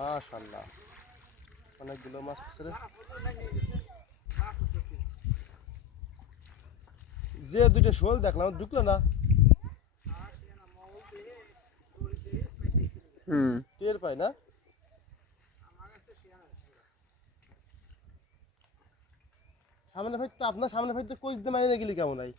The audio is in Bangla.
মাশাআল্লাহ অনেকগুলো মাছ উঠছে রে। যে দুইটা শোল দেখলাম ঢুকলো না। টের পাই না। সামনে ভাই তো আপনার সামনে ভাই তো কোচ দিয়ে মারিয়ে গেলি কেমন ভাই?